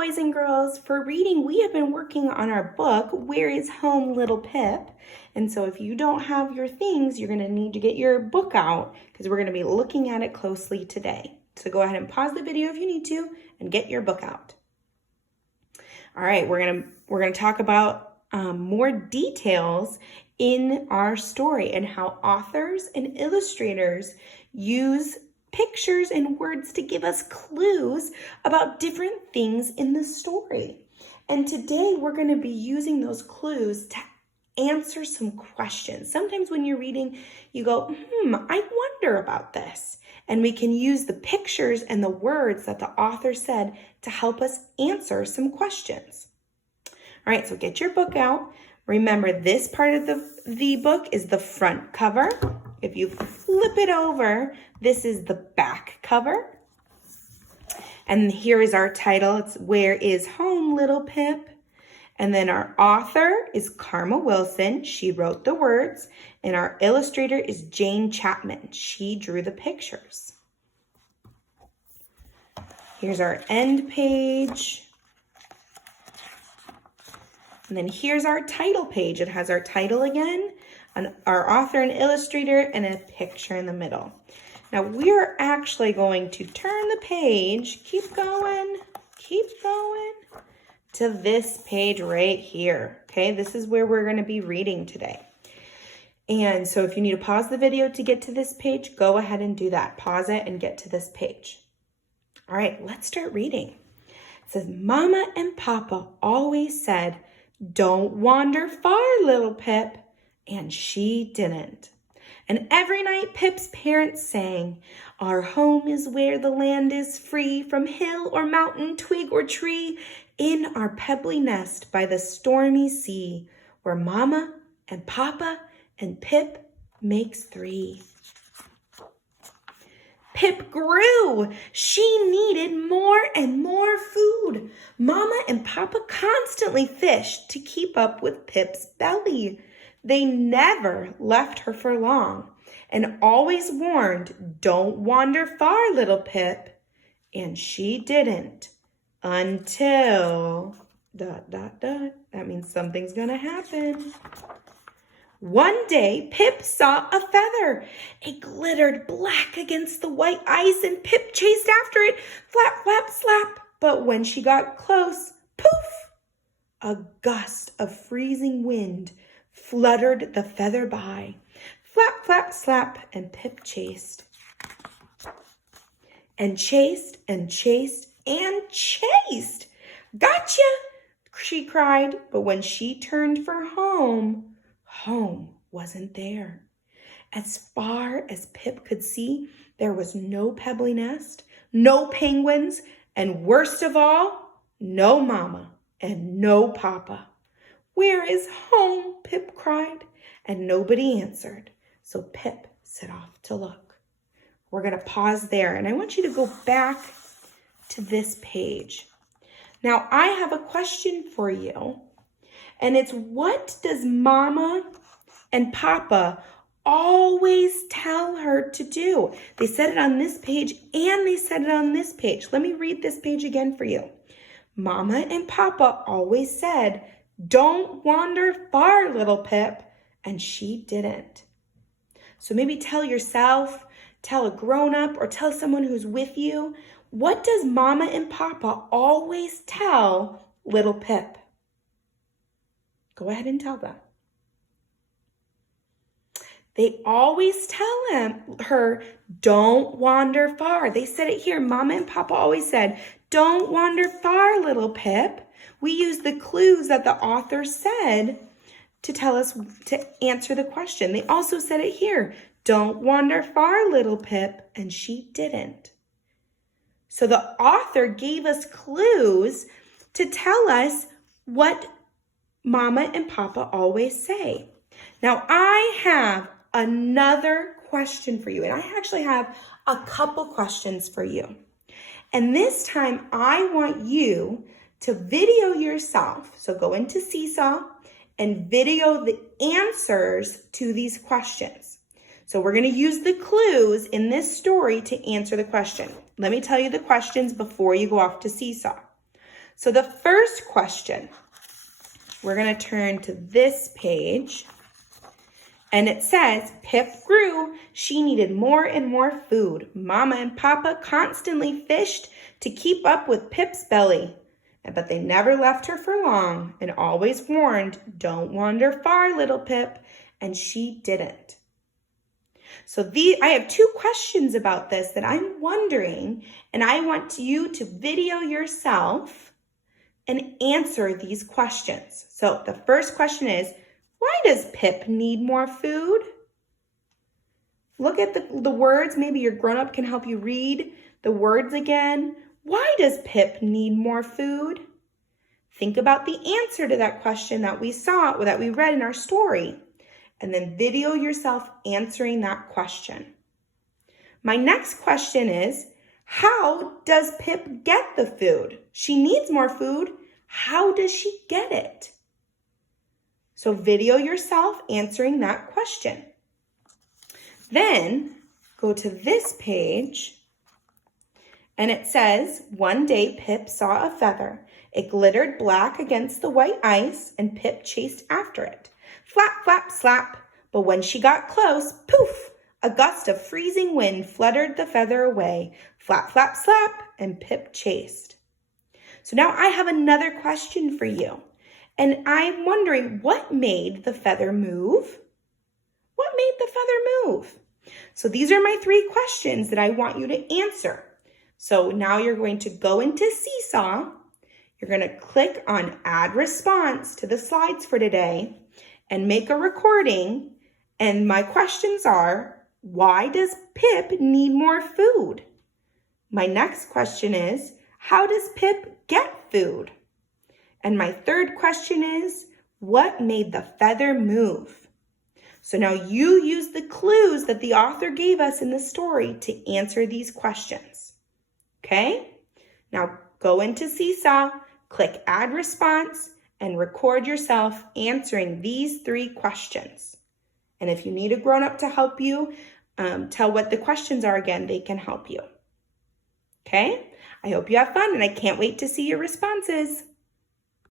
boys and girls. For reading, we have been working on our book, Where is Home, Little Pip? And so if you don't have your things, you're going to need to get your book out because we're going to be looking at it closely today. So go ahead and pause the video if you need to and get your book out. All right, we're gonna talk about more details in our story and how authors and illustrators use pictures and words to give us clues about different things in the story. And today we're going to be using those clues to answer some questions. Sometimes when you're reading, you go, I wonder about this. And we can use the pictures and the words that the author said to help us answer some questions. All right, so get your book out. Remember, this part of the book is the front cover. If you flip it over, this is the back cover. And here is our title. It's Where is Home, Little Pip? And then our author is Karma Wilson. She wrote the words. And our illustrator is Jane Chapman. She drew the pictures. Here's our end page. And then here's our title page. It has our title again, our author and illustrator, and a picture in the middle. Now we're actually going to turn the page, keep going, to this page right here. Okay, this is where we're going to be reading today. And so if you need to pause the video to get to this page, go ahead and do that. Pause it and get to this page. All right, let's start reading. It says, Mama and Papa always said, "Don't wander far, little Pip." And she didn't. And every night Pip's parents sang, "Our home is where the land is free, from hill or mountain, twig or tree, in our pebbly nest by the stormy sea, where Mama and Papa and Pip makes three." Pip grew. She needed more and more food. Mama and Papa constantly fished to keep up with Pip's belly. They never left her for long and always warned, "Don't wander far, little Pip." And she didn't until ... That means something's gonna happen. One day, Pip saw a feather. It glittered black against the white ice, and Pip chased after it, flap, flap, slap. But when she got close, poof! A gust of freezing wind fluttered the feather by. Flap, flap, slap, and Pip chased. And chased, and chased, and chased. "Gotcha!" she cried. But when she turned for home wasn't there. As far as Pip could see, there was no pebbly nest, no penguins, and worst of all, no Mama and no Papa. "Where is home?" Pip cried, and nobody answered. So Pip set off to look. We're going to pause there, and I want you to go back to this page. Now, I have a question for you. And it's, what does Mama and Papa always tell her to do? They said it on this page and they said it on this page. Let me read this page again for you. Mama and Papa always said, "Don't wander far, little Pip." And she didn't. So maybe tell yourself, tell a grown-up, or tell someone who's with you, what does Mama and Papa always tell little Pip? Go ahead and tell them. They always tell her, "Don't wander far." They said it here. Mama and Papa always said, "Don't wander far, little Pip." We use the clues that the author said to tell us to answer the question. They also said it here. "Don't wander far, little Pip." And she didn't. So the author gave us clues to tell us what Mama and Papa always say. Now, I have another question for you, and I actually have a couple questions for you. And this time, I want you to video yourself. So go into Seesaw and video the answers to these questions. So we're going to use the clues in this story to answer the question. Let me tell you the questions before you go off to Seesaw. So the first question, we're going to turn to this page. And it says, Pip grew. She needed more and more food. Mama and Papa constantly fished to keep up with Pip's belly. But they never left her for long and always warned, don't wander far, little Pip. And she didn't. So I have two questions about this that I'm wondering, and I want you to video yourself and answer these questions. So the first question is, why does Pip need more food? Look at the words. Maybe your grown-up can help you read the words again. Why does Pip need more food? Think about the answer to that question that we read in our story, and then video yourself answering that question. My next question is, how does Pip get the food? She needs more food. How does she get it? So video yourself answering that question. Then go to this page, and it says, one day Pip saw a feather. It glittered black against the white ice, and Pip chased after it. Flap, flap, slap. But when she got close, poof, a gust of freezing wind fluttered the feather away. Flap, flap, slap, and Pip chased. So now I have another question for you. And I'm wondering, what made the feather move? What made the feather move? So these are my three questions that I want you to answer. So now you're going to go into Seesaw. You're going to click on Add Response to the slides for today and make a recording. And my questions are, why does Pip need more food? My next question is, how does Pip get food? And my third question is, what made the feather move? So now you use the clues that the author gave us in the story to answer these questions. Okay? Now go into Seesaw, click Add Response, and record yourself answering these three questions. And if you need a grown-up to help you tell what the questions are again, they can help you. Okay? I hope you have fun, and I can't wait to see your responses.